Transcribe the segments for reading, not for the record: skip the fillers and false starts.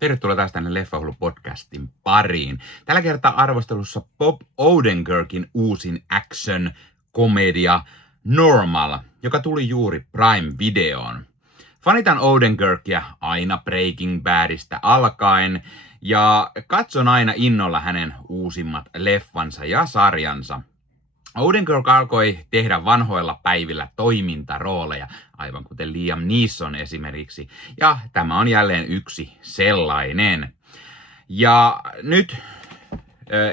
Tervetuloa taas tänne Leffahullu-podcastin pariin. Tällä kertaa arvostelussa Bob Odenkirkin uusin action-komedia Normal, joka tuli juuri Prime-videoon. Fanitan Odenkirkia aina Breaking Badista alkaen ja katson aina innolla hänen uusimmat leffansa ja sarjansa. Odenkirk alkoi tehdä vanhoilla päivillä toimintarooleja, aivan kuten Liam Neeson esimerkiksi, ja tämä on jälleen yksi sellainen. Ja nyt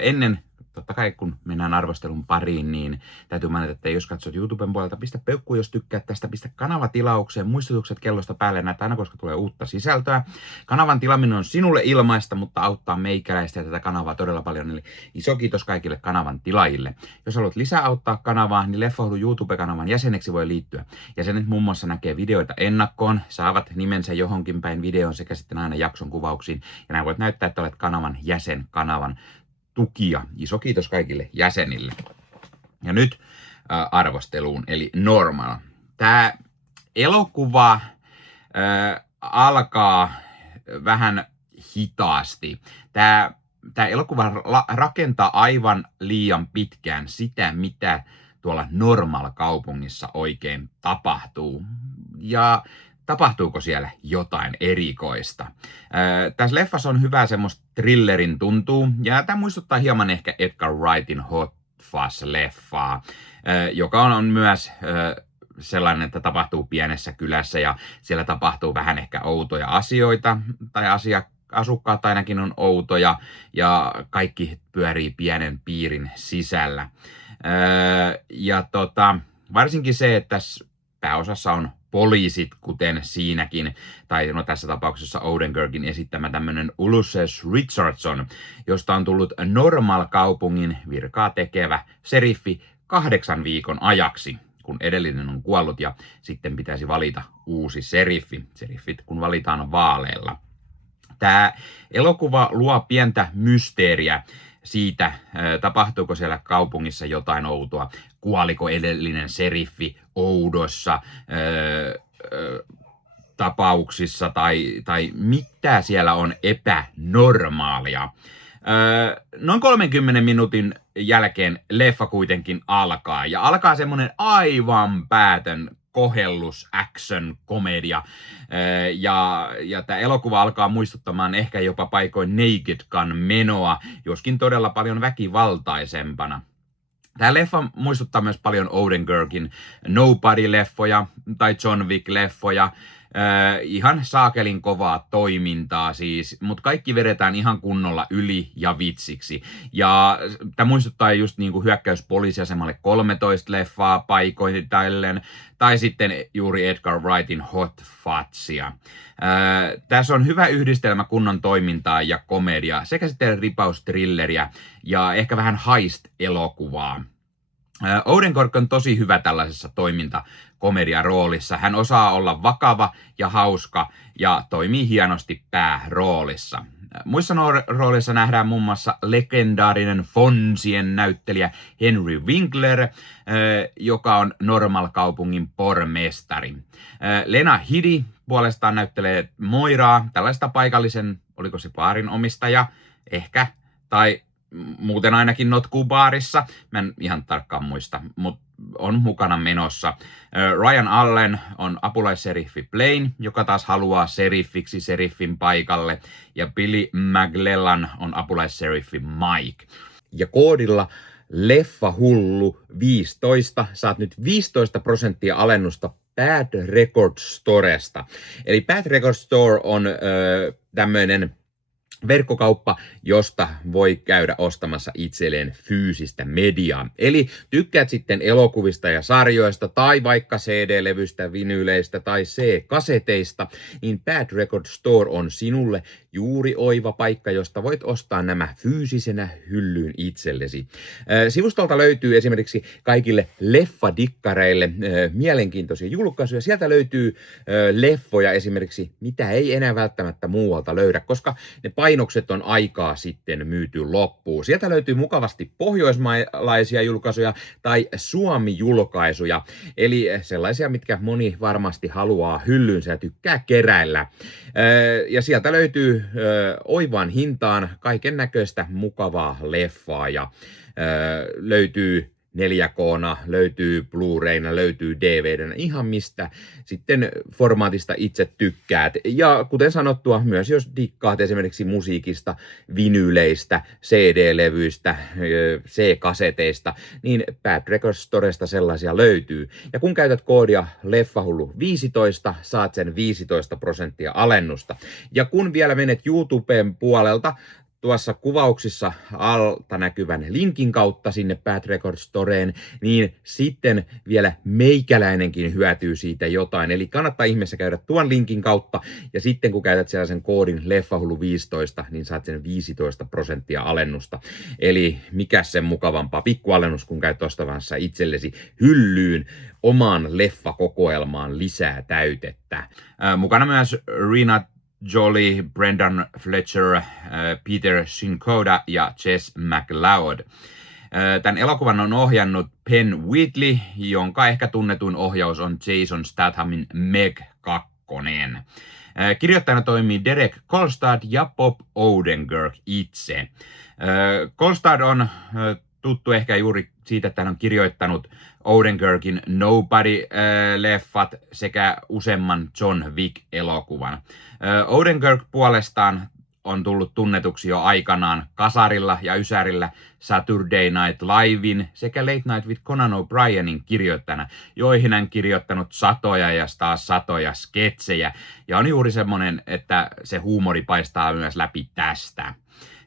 ennen, totta kai kun mennään arvostelun pariin, niin täytyy mainita, että jos katsot YouTuben puolelta, pistä peukku, jos tykkäät tästä, pistä kanavatilaukseen, muistutukset kellosta päälle, näitä aina koska tulee uutta sisältöä. Kanavan tilaaminen on sinulle ilmaista, mutta auttaa meikäläistä ja tätä kanavaa todella paljon, eli iso kiitos kaikille kanavan tilaajille. Jos haluat lisää auttaa kanavaa, niin Leffahullu YouTube-kanavan jäseneksi voi liittyä. Jäsenet muun muassa näkee videoita ennakkoon, saavat nimensä johonkin päin videoon sekä sitten aina jakson kuvauksiin, ja näin voit näyttää, että olet kanavan jäsen, kanavan tukija. Iso kiitos kaikille jäsenille. Ja nyt arvosteluun, eli Normal. Tämä elokuva alkaa vähän hitaasti. Tämä elokuva rakentaa aivan liian pitkään sitä, mitä tuolla Normal-kaupungissa oikein tapahtuu. Ja tapahtuuko siellä jotain erikoista? Tässä leffassa on hyvä semmoista thrillerin tuntuu, ja tämä muistuttaa hieman ehkä Edgar Wrightin Hot Fuzz-leffaa, joka on myös sellainen, että tapahtuu pienessä kylässä, ja siellä tapahtuu vähän ehkä outoja asioita, tai asukkaat ainakin on outoja, ja kaikki pyörii pienen piirin sisällä. Varsinkin se, että tässä pääosassa on poliisit, kuten siinäkin, tai no tässä tapauksessa Odenkirkin esittämä tämmöinen Ulysses Richardson, josta on tullut Normal-kaupungin virkaa tekevä seriffi 8 viikon ajaksi, kun edellinen on kuollut ja sitten pitäisi valita uusi seriffi. Seriffit kun valitaan vaaleilla. Tämä elokuva luo pientä mysteeriä siitä, tapahtuuko siellä kaupungissa jotain outoa, kuoliko edellinen seriffi oudossa tapauksissa tai mitä siellä on epänormaalia. Noin 30 minuutin jälkeen leffa kuitenkin alkaa ja alkaa semmonen aivan päätön kohellus, action, komedia. Ja tämä elokuva alkaa muistuttamaan ehkä jopa paikoin Naked Gun menoa, joskin todella paljon väkivaltaisempana. Tämä leffa muistuttaa myös paljon Odenkirkin Nobody-leffoja tai John Wick-leffoja. Ihan saakelin kovaa toimintaa siis, mutta kaikki vedetään ihan kunnolla yli ja vitsiksi. Ja tämä muistuttaa just niinku Hyökkäys poliisiasemalle 13 leffaa paikoitellen, tai sitten juuri Edgar Wrightin Hot Fuzzia. Tässä on hyvä yhdistelmä kunnon toimintaa ja komedia, sekä sitten ripaus thrilleriä ja ehkä vähän heist-elokuvaa. Odenkirk on tosi hyvä tällaisessa toimintakomediaroolissa. Hän osaa olla vakava ja hauska ja toimii hienosti pääroolissa. Muissa roolissa nähdään muun muassa legendaarinen Fonzien näyttelijä Henry Winkler, joka on Normal-kaupungin pormestari. Lena Headey puolestaan näyttelee Moiraa, tällaista paikallisen, oliko se baarin omistaja, ehkä, tai muuten ainakin notkuu baarissa. Mä en ihan tarkkaan muista, mutta on mukana menossa. Ryan Allen on apulaisseriffi Blaine, joka taas haluaa seriffiksi seriffin paikalle. Ja Billy McLellan on apulaisseriffi Mike. Ja koodilla Leffahullu 15 saat nyt 15% alennusta Bad Record Storesta. Eli Bad Record Store on tämmöinen verkkokauppa, josta voi käydä ostamassa itselleen fyysistä mediaa. Eli tykkäät sitten elokuvista ja sarjoista tai vaikka CD-levyistä, vinyyleistä tai C-kaseteista, niin Bad Record Store on sinulle juuri oiva paikka, josta voit ostaa nämä fyysisenä hyllyyn itsellesi. Sivustolta löytyy esimerkiksi kaikille leffadikkareille mielenkiintoisia julkaisuja. Sieltä löytyy leffoja esimerkiksi, mitä ei enää välttämättä muualta löydä, koska ne painokset on aikaa sitten myyty loppuun. Sieltä löytyy mukavasti pohjoismaalaisia julkaisuja tai Suomi-julkaisuja, eli sellaisia, mitkä moni varmasti haluaa hyllyynsä ja tykkää keräillä. Ja sieltä löytyy oivaan hintaan kaiken näköistä mukavaa leffaa ja löytyy 4K:na, löytyy Blu-rayna, löytyy DVDnä, ihan mistä sitten formaatista itse tykkäät. Ja kuten sanottua, myös jos dikkaat esimerkiksi musiikista, vinyyleistä, CD-levyistä, C-kaseteista, niin Bad Records Storesta sellaisia löytyy. Ja kun käytät koodia Leffahullu15, saat sen 15% alennusta. Ja kun vielä menet YouTuben puolelta, tuossa kuvauksissa alta näkyvän linkin kautta sinne Bad Records Storeen, niin sitten vielä meikäläinenkin hyötyy siitä jotain. Eli kannattaa ihmeessä käydä tuon linkin kautta, ja sitten kun käytät sellaisen koodin Leffahullu15, niin saat sen 15% alennusta. Eli mikä sen mukavampaa pikkualennus, kun käyt ostavassa itsellesi hyllyyn omaan leffakokoelmaan lisää täytettä. Mukana myös Rina Jolie, Brendan Fletcher, Peter Shinkoda ja Jess McLeod. Tämän elokuvan on ohjannut Penn Wheatley, jonka ehkä tunnetuin ohjaus on Jason Stathamin Meg 2. Kirjoittajana toimii Derek Kolstad ja Bob Odenkirk itse. Kolstad on tuttu ehkä juuri siitä, että hän on kirjoittanut Odenkirkin Nobody-leffat sekä useamman John Wick-elokuvan. Odenkirk puolestaan on tullut tunnetuksi jo aikanaan Kasarilla ja Ysärillä, Saturday Night Livein sekä Late Night with Conan O'Brienin kirjoittajana, joihin hän kirjoittanut satoja ja taas satoja sketsejä. Ja on juuri semmonen, että se huumori paistaa myös läpi tästä.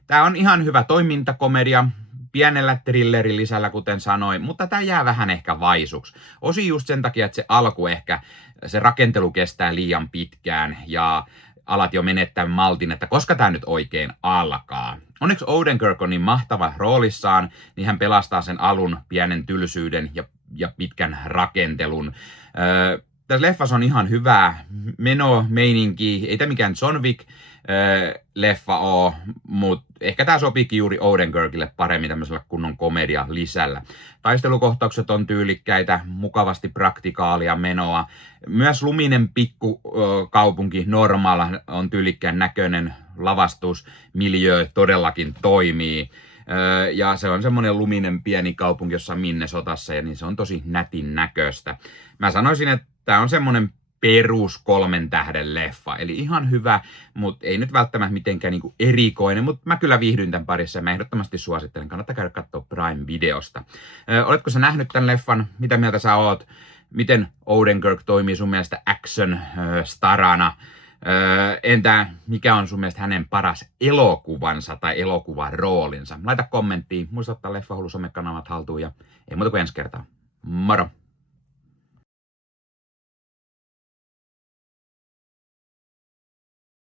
Tää on ihan hyvä toimintakomedia, pienellä thrillerin lisällä, kuten sanoin, mutta tämä jää vähän ehkä vaisuksi. Osin just sen takia, että se alku ehkä, se rakentelu kestää liian pitkään ja alat jo menettää maltin, että koska tämä nyt oikein alkaa. Onneksi Odenkirk on niin mahtava roolissaan, niin hän pelastaa sen alun, pienen tylsyyden ja pitkän rakentelun. Tässä leffassa on ihan hyvää meno-meininki, ei tämä mikään John Wick leffa ole, mutta ehkä tämä sopiikin juuri Odenkirkille paremmin tämmöisellä kunnon komedia lisällä. Taistelukohtaukset on tyylikkäitä, mukavasti praktikaalia menoa. Myös luminen pikkukaupunki Normaala on tyylikkään näköinen, lavastusmiljöö todellakin toimii. Ja se on semmoinen luminen pieni kaupunki jossain Minnesotassa, ja niin se on tosi nätin näköistä. Mä sanoisin, että tämä on semmoinen perus 3 tähden leffa, eli ihan hyvä, mutta ei nyt välttämättä mitenkään niinku erikoinen, mutta mä kyllä viihdyin tämän parissa ja mä ehdottomasti suosittelen, kannattaa käydä katsoa Prime-videosta. Oletko sä nähnyt tämän leffan? Mitä mieltä sä oot? Miten Odenkirk toimii sun mielestä action-starana? Entä mikä on sun mielestä hänen paras elokuvansa tai elokuvan roolinsa? Laita kommenttiin, muista ottaa Leffahullu somekanavat haltuun ja ei muuta kuin ensi kertaa. Moro!